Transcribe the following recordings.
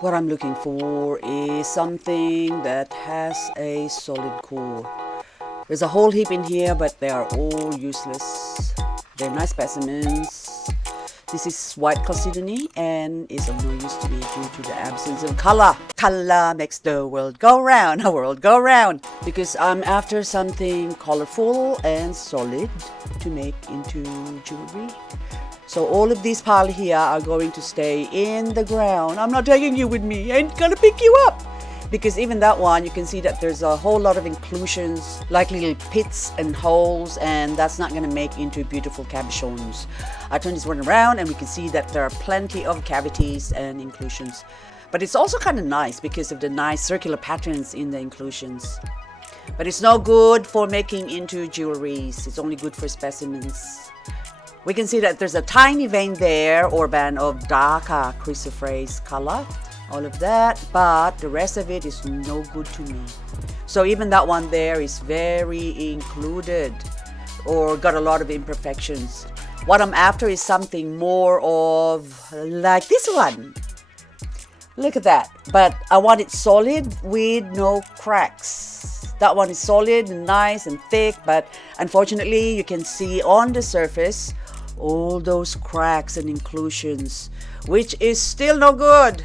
What I'm looking for is something that has a solid core. There's a whole heap in here, but they are all useless. They're nice specimens. This is white chalcedony and is of no use to me due to the absence of color. Color makes the world go round, the world go round. Because I'm after something colorful and solid to make into jewelry. So all of these piles here are going to stay in the ground. I'm not taking you with me. I ain't gonna pick you up. Because even that one, you can see that there's a whole lot of inclusions, like little pits and holes, and that's not gonna make into beautiful cabochons. I turn this one around and we can see that there are plenty of cavities and inclusions. But it's also kind of nice because of the nice circular patterns in the inclusions. But it's no good for making into jewelries. It's only good for specimens. We can see that there's a tiny vein there or band of darker chrysoprase color. All of that, but the rest of it is no good to me. So even that one there is very included or got a lot of imperfections. What I'm after is something more of like this one. Look at that. But I want it solid with no cracks. That one is solid and nice and thick, but unfortunately you can see on the surface all those cracks and inclusions, which is still no good.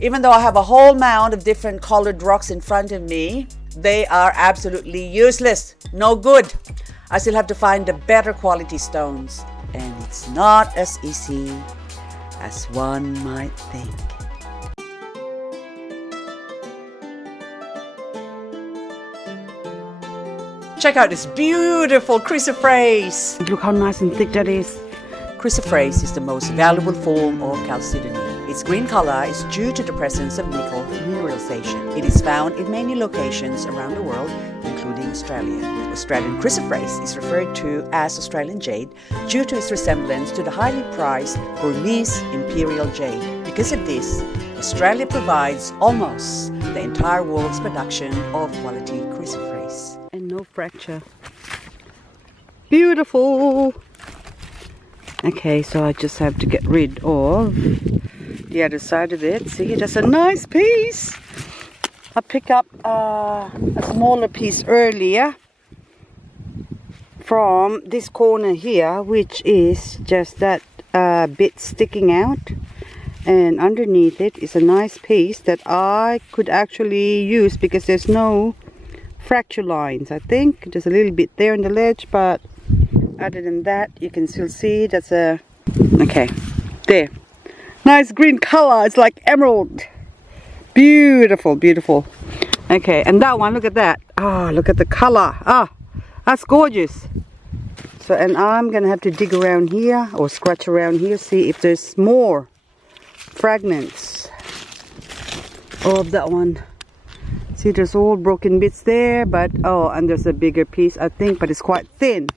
Even though I have a whole mound of different colored rocks in front of me, they are absolutely useless. No good. I still have to find the better quality stones. And it's not as easy as one might think. Check out this beautiful chrysoprase. Look how nice and thick that is. Chrysoprase is the most valuable form of chalcedony. Its green color is due to the presence of nickel mineralization. It is found in many locations around the world, including Australia. Australian chrysoprase is referred to as Australian jade due to its resemblance to the highly prized Burmese imperial jade. Because of this, Australia provides almost the entire world's production of quality chrysoprase. And no fracture. Beautiful! Okay, so I just have to get rid of the other side of it. See, that's a nice piece. I picked up a smaller piece earlier from this corner here, which is just that bit sticking out. And underneath it is a nice piece that I could actually use because there's no fracture lines. I think there's a little bit there on the ledge, but other than that, you can still see that's a... Okay, there. Nice green color. It's like emerald. Beautiful, beautiful. Okay, and that one, look at that. Ah, look at the color. Ah, that's gorgeous. So, and I'm gonna have to dig around here or scratch around here, see if there's more fragments of that one. See, there's all broken bits there, but oh, and there's a bigger piece, I think, but it's quite thin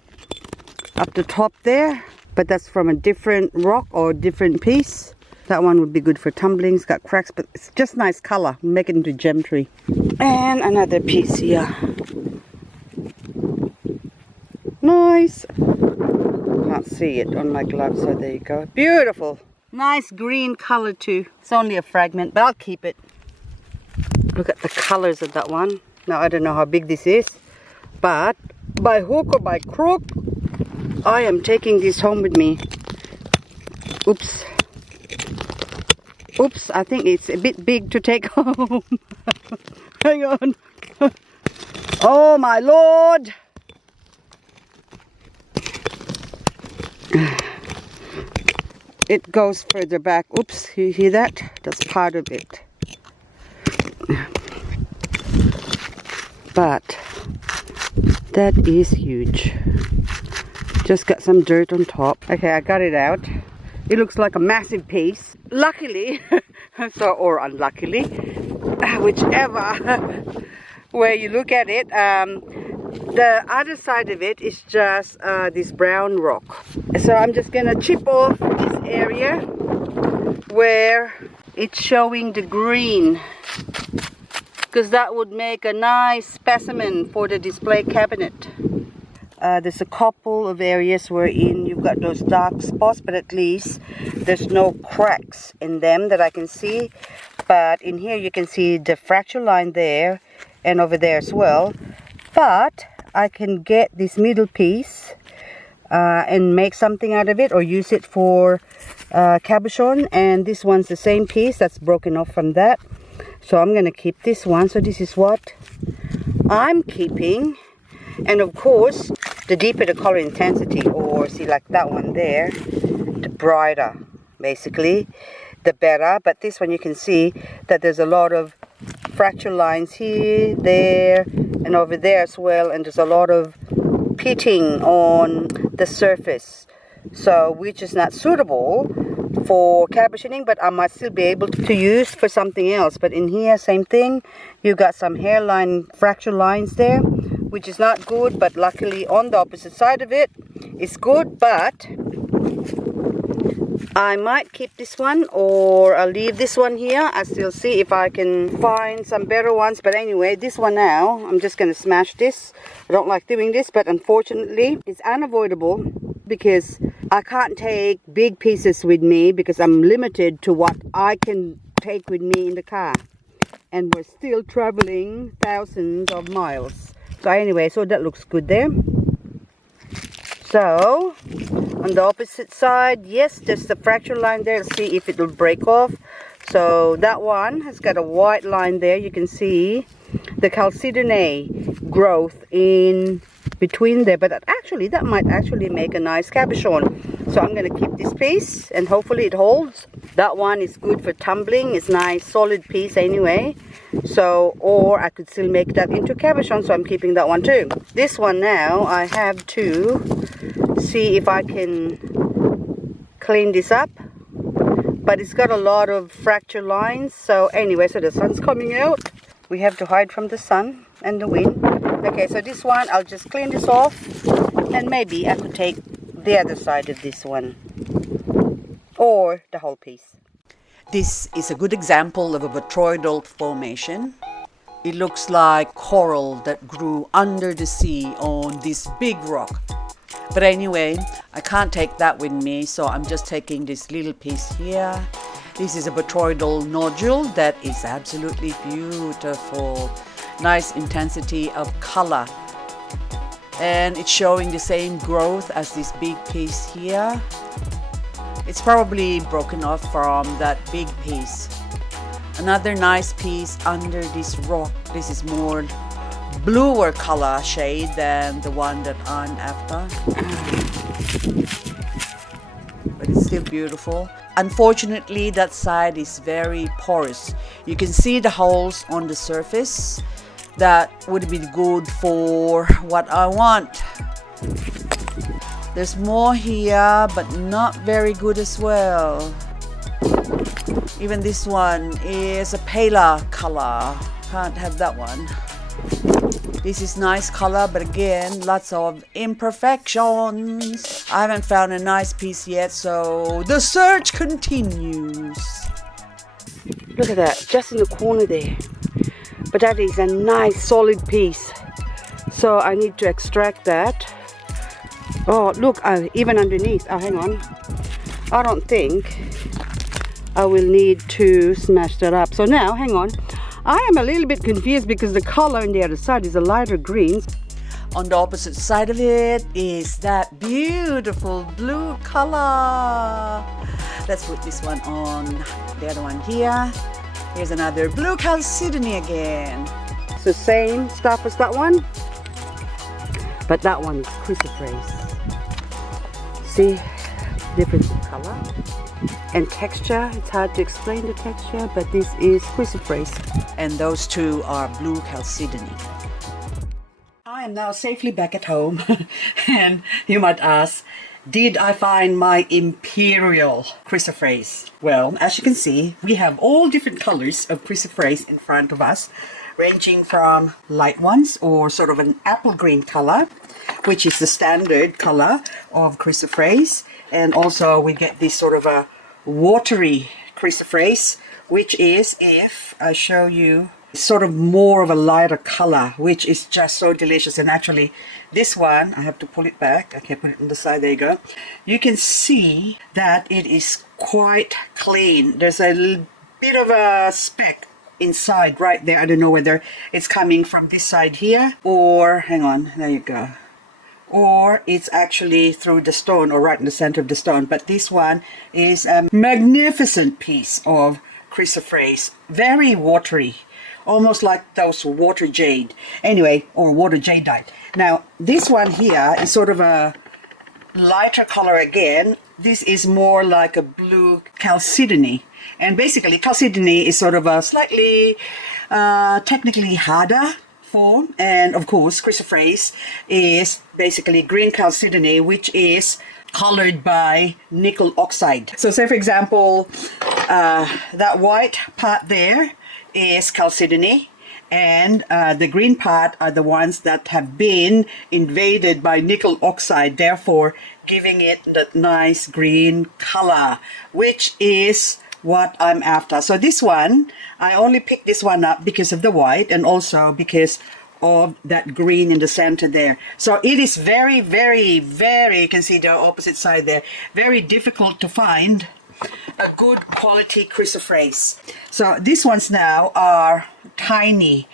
up the top there, but that's from a different rock or different piece. That one would be good for tumbling. It's got cracks, but it's just nice color. Make it into gemstone. And another piece here. Nice. Can't see it on my glove, so there you go. Beautiful. Nice green color too. It's only a fragment, but I'll keep it. Look at the colors of that one. Now I don't know how big this is, but by hook or by crook, I am taking this home with me. Oops. Oops, I think it's a bit big to take home. Hang on. Oh my Lord. It goes further back. Oops, you hear that? That's part of it. But that is huge. Just got some dirt on top. Okay, I got it out. It looks like a massive piece. Luckily, so or unluckily, whichever way you look at it, the other side of it is just this brown rock. So I'm just gonna chip off this area where it's showing the green, because that would make a nice specimen for the display cabinet. There's a couple of areas wherein you've got those dark spots, but at least there's no cracks in them that I can see. But in here you can see the fracture line there and over there as well. But I can get this middle piece and make something out of it, or use it for cabochon. And this one's the same piece that's broken off from that, so I'm gonna keep this one. So this is what I'm keeping. And of course, the deeper the color intensity, or see like that one there, the brighter basically, the better. But this one you can see that there's a lot of fracture lines here, there, and over there as well, and there's a lot of pitting on the surface, so which is not suitable for cabochoning, but I might still be able to use for something else. But in here, same thing, you got some hairline fracture lines there, which is not good. But luckily on the opposite side of it, it's good. But I might keep this one, or I'll leave this one here. I still see if I can find some better ones. But anyway, this one now, I'm just going to smash this. I don't like doing this, but unfortunately it's unavoidable, because I can't take big pieces with me because I'm limited to what I can take with me in the car, and we're still traveling thousands of miles. So anyway, so that looks good there. So on the opposite side, yes, there's the fracture line there. Let's see if it will break off. So that one has got a white line there. You can see the chalcedony growth in between there, but that might actually make a nice cabochon. So I'm going to keep this piece and hopefully it holds. That one is good for tumbling. It's nice solid piece anyway. So, or I could still make that into cabochon, so I'm keeping that one too. This one now, I have to see if I can clean this up, but it's got a lot of fracture lines. So anyway, so the sun's coming out. We have to hide from the sun and the wind. Okay, so this one, I'll just clean this off, and maybe I could take the other side of this one, or the whole piece. This is a good example of a botryoidal formation. It looks like coral that grew under the sea on this big rock. But anyway, I can't take that with me, so I'm just taking this little piece here. This is a botryoidal nodule that is absolutely beautiful. Nice intensity of color. And it's showing the same growth as this big piece here. It's probably broken off from that big piece. Another nice piece under this rock. This is more bluer color shade than the one that I'm after. But it's still beautiful. Unfortunately, that side is very porous. You can see the holes on the surface. That would be good for what I want. There's more here, but not very good as well. Even this one is a paler color. Can't have that one. This is nice color, but again, lots of imperfections. I haven't found a nice piece yet, so the search continues. Look at that, just in the corner there. But that is a nice solid piece. So I need to extract that. Oh, look, even underneath. Oh, hang on. I don't think I will need to smash that up. So now, hang on. I am a little bit confused because the color on the other side is a lighter green. On the opposite side of it is that beautiful blue color. Let's put this one on the other one here. Here's another blue chalcedony again. So same stuff as that one, but that one is chrysoprase. See, difference in color and texture. It's hard to explain the texture, but this is chrysoprase. And those two are blue chalcedony. I am now safely back at home. And you might ask, did I find my imperial chrysoprase? Well, as you can see, we have all different colors of chrysoprase in front of us, ranging from light ones, or sort of an apple green color, which is the standard color of chrysoprase. And also we get this sort of a watery chrysoprase, which is, if I show you sort of more of a lighter color, which is just so delicious. And actually this one, I have to pull it back. Okay, put it on the side. There you go. You can see that it is quite clean. There's a bit of a speck inside right there. I don't know whether it's coming from this side here or, hang on, there you go, or it's actually through the stone or right in the center of the stone. But this one is a magnificent piece of chrysoprase, very watery, almost like those water jade, anyway, or water jadeite. Now this one here is sort of a lighter color again. This is more like a blue chalcedony. And basically chalcedony is sort of a slightly technically harder form, and of course chrysoprase is basically green chalcedony, which is colored by nickel oxide. So say for example that white part there is chalcedony, and the green part are the ones that have been invaded by nickel oxide, therefore giving it that nice green color, which is what I'm after. So this one, I only picked this one up because of the white and also because of that green in the center there. So it is very, very, very, you can see the opposite side there, very difficult to find a good quality chrysoprase. So these ones now are tiny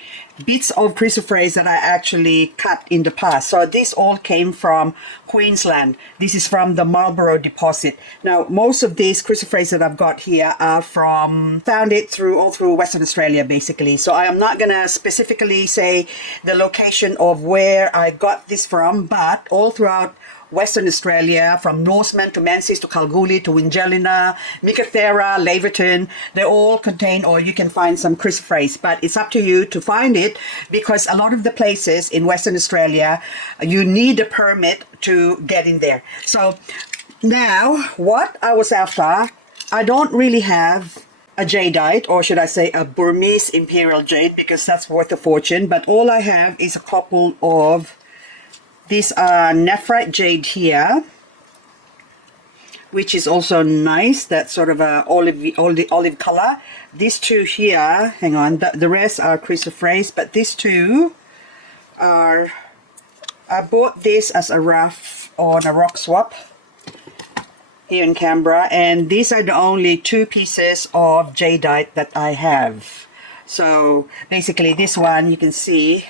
bits of chrysoprase that I actually cut in the past. So this all came from Queensland. This is from the Marlborough deposit. Now most of these chrysoprase that I've got here are from, found it all through Western Australia basically. So I am not gonna specifically say the location of where I got this from, but all throughout Western Australia, from Norseman to Menzies to Kalgoorlie to Wingelina, Micathera, Laverton, they all contain, or you can find some chrysoprase, but it's up to you to find it, because a lot of the places in Western Australia, you need a permit to get in there. So now what I was after, I don't really have a jadeite, or should I say a Burmese imperial jade, because that's worth a fortune, but all I have is a couple of these are nephrite jade here, which is also nice, that sort of a olive color. These two here, hang on, the rest are chrysoprase, but these two are, I bought this as a rough on a rock swap here in Canberra, and these are the only two pieces of jadeite that I have. So basically this one, you can see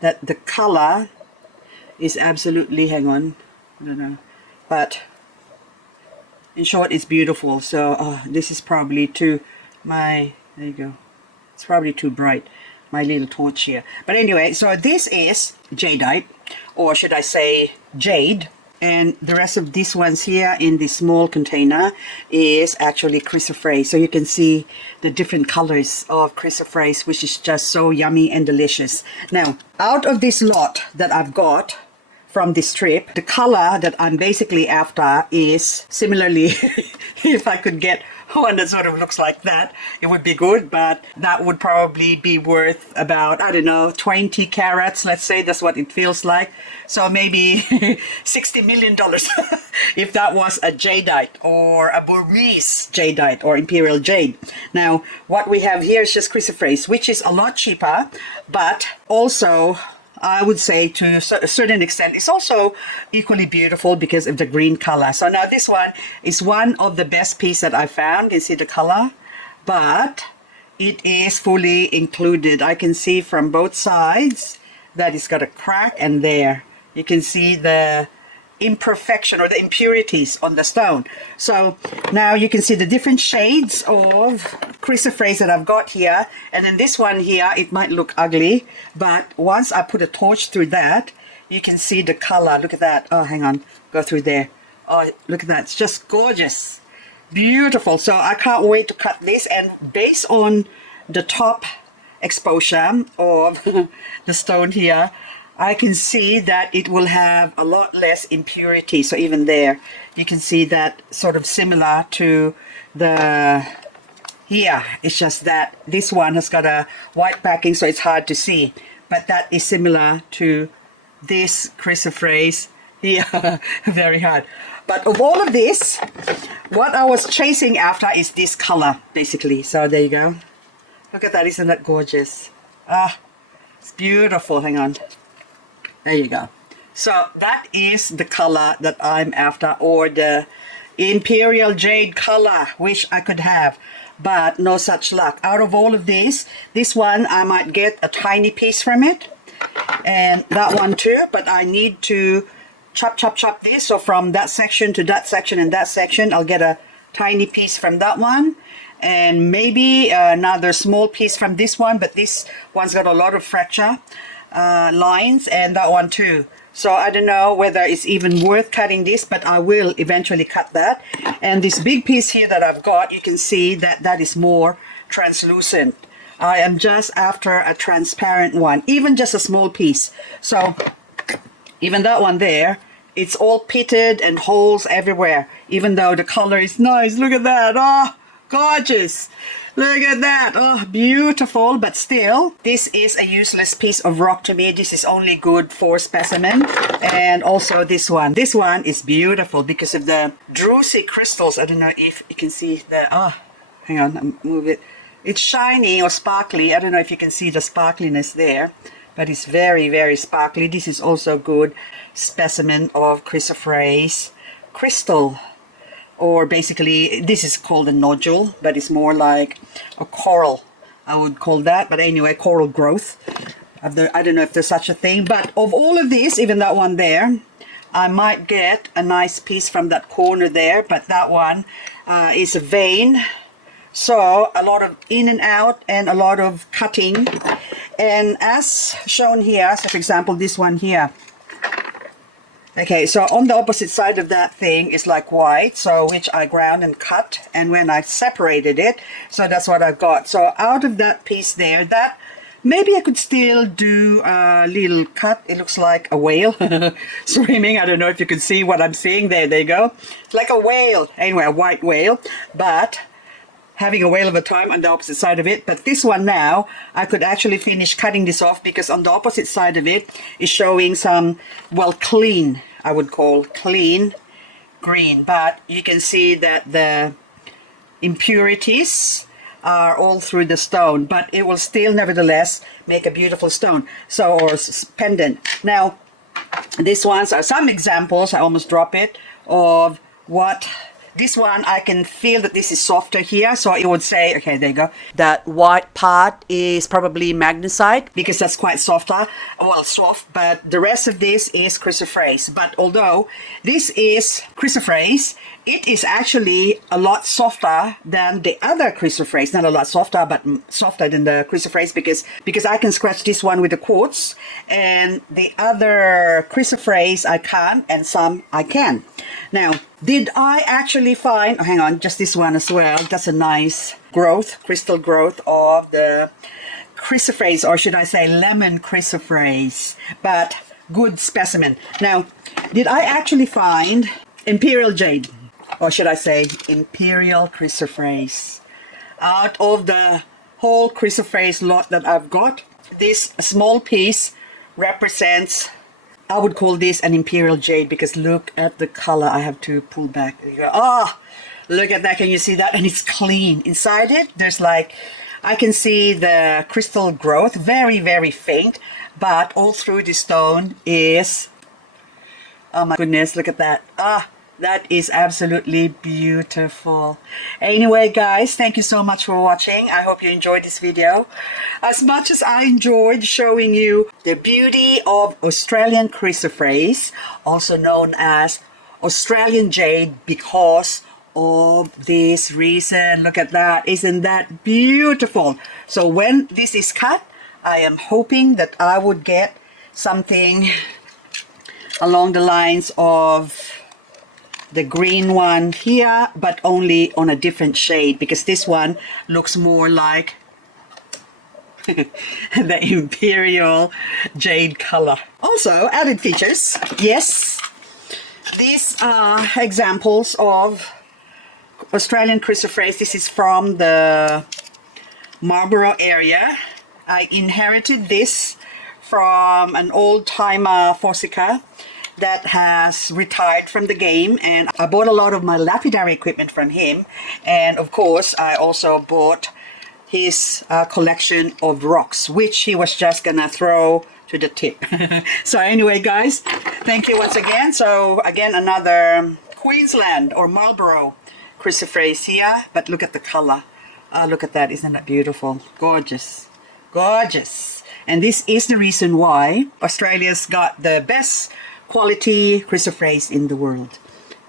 that the color is absolutely, hang on, I don't know, but in short it's beautiful. So this is probably too, there you go, it's probably too bright, my little torch here. But anyway, so this is jadeite, or should I say jade, and the rest of these ones here in this small container is actually chrysoprase. So you can see the different colors of chrysoprase, which is just so yummy and delicious. Now, out of this lot that I've got from this trip, the color that I'm basically after is similarly, if I could get one that sort of looks like that, it would be good, but that would probably be worth about, I don't know, 20 carats, let's say. That's what it feels like. So maybe $60 million if that was a jadeite or a Burmese jadeite or imperial jade. Now what we have here is just chrysoprase, which is a lot cheaper, but also I would say to a certain extent it's also equally beautiful because of the green color. So now this one is one of the best pieces that I found. You see the color, but it is fully included. I can see from both sides that it's got a crack, and there you can see the imperfection or the impurities on the stone. So now you can see the different shades of chrysoprase that I've got here, and then this one here, it might look ugly, but once I put a torch through that, you can see the color. Look at that. Oh, hang on, go through there. Oh, look at that, it's just gorgeous, beautiful. So I can't wait to cut this, and based on the top exposure of the stone here, I can see that it will have a lot less impurity. So even there, you can see that sort of similar to the, here, it's just that this one has got a white backing, so it's hard to see. But that is similar to this chrysoprase here, very hard. But of all of this, what I was chasing after is this color, basically. So there you go. Look at that, isn't that gorgeous? Ah, it's beautiful. Hang on. There you go. So that is the color that I'm after, or the Imperial Jade color, which I could have, but no such luck. Out of all of these, this one I might get a tiny piece from it, and that one too, but I need to chop this. So from that section to that section and that section, I'll get a tiny piece from that one, and maybe another small piece from this one, but this one's got a lot of fracture lines, and that one too. So I don't know whether it's even worth cutting this, but I will eventually cut that. And this big piece here that I've got, you can see that that is more translucent. I am just after a transparent one, even just a small piece. So even that one there, it's all pitted and holes everywhere, even though the color is nice. Look at that. Oh, gorgeous. Look at that. Oh, beautiful. But still, this is a useless piece of rock to me. This is only good for specimen. And also this one. This one is beautiful because of the druzy crystals. I don't know if you can see that. Oh, hang on. I'll move it. It's shiny or sparkly. I don't know if you can see the sparkliness there, but it's very, very sparkly. This is also good specimen of CHRYSOPRASE crystal. Or basically, this is called a nodule, but it's more like a coral, I would call that. But anyway, coral growth. I don't know if there's such a thing. But of all of these, even that one there, I might get a nice piece from that corner there. But that one is a vein. So a lot of in and out and a lot of cutting. And as shown here, so for example, this one here. Okay, so on the opposite side of that thing is like white, so which I ground and cut, and when I separated it, so that's what I've got. So out of that piece there, that maybe I could still do a little cut. It looks like a whale swimming. I don't know if you can see what I'm seeing there. There you go. It's like a whale. Anyway, a white whale, but having a whale of a time on the opposite side of it. But this one now, I could actually finish cutting this off because on the opposite side of it is showing some, well, clean, I would call clean green. But you can see that the impurities are all through the stone, but it will still nevertheless make a beautiful stone, so, or pendant. Now, these ones are some examples, I almost drop it, of what. This one, I can feel that this is softer here, so it would say, okay, there you go. That white part is probably magnesite because that's quite softer, well, soft, but the rest of this is CHRYSOPRASE. But although this is CHRYSOPRASE, it is actually a lot softer than the other CHRYSOPRASE. Not a lot softer, but softer than the CHRYSOPRASE because I can scratch this one with the quartz, and the other CHRYSOPRASE I can't, and some I can. Now, did I actually find, oh, hang on, just this one as well. That's a nice growth, crystal growth of the CHRYSOPRASE, or should I say lemon CHRYSOPRASE, but good specimen. Now, did I actually find Imperial Jade, or should I say Imperial CHRYSOPRASE? Out of the whole CHRYSOPRASE lot that I've got, this small piece represents, I would call this an Imperial Jade because look at the color. I have to pull back. Oh, look at that. Can you see that? And it's clean. Inside it, there's like, I can see the crystal growth, very, very faint, but all through the stone is, oh my goodness, look at that. Ah, that is absolutely beautiful. Anyway, guys, thank you so much for watching. I hope you enjoyed this video as much as I enjoyed showing you the beauty of Australian CHRYSOPRASE, also known as Australian Jade, because of this reason. Look at that. Isn't that beautiful? So when this is cut, I am hoping that I would get something along the lines of the green one here, but only on a different shade, because this one looks more like the Imperial Jade color. Also, added features, yes, these are examples of Australian CHRYSOPRASE. This is from the Marlborough area. I inherited this from an old-timer Forsica that has retired from the game, and I bought a lot of my lapidary equipment from him. And of course, I also bought his collection of rocks, which he was just gonna throw to the tip. So anyway, guys, thank you once again. So again, another Queensland or Marlborough chrysoprase here, but look at the color. Look at that, isn't that beautiful? Gorgeous, gorgeous. And this is the reason why Australia's got the best quality chrysoprase in the world.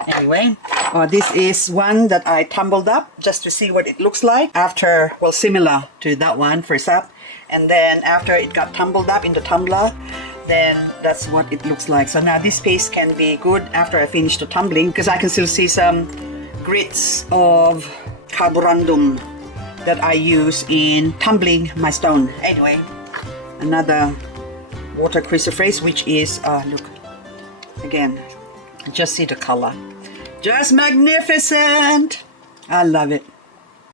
Anyway, this is one that I tumbled up just to see what it looks like after, well, similar to that one first up. And then after it got tumbled up in the tumbler, then that's what it looks like. So now this paste can be good after I finish the tumbling, because I can still see some grits of carborundum that I use in tumbling my stone. Anyway, another water chrysoprase, which is, look, again, just see the color. Just magnificent. I love it.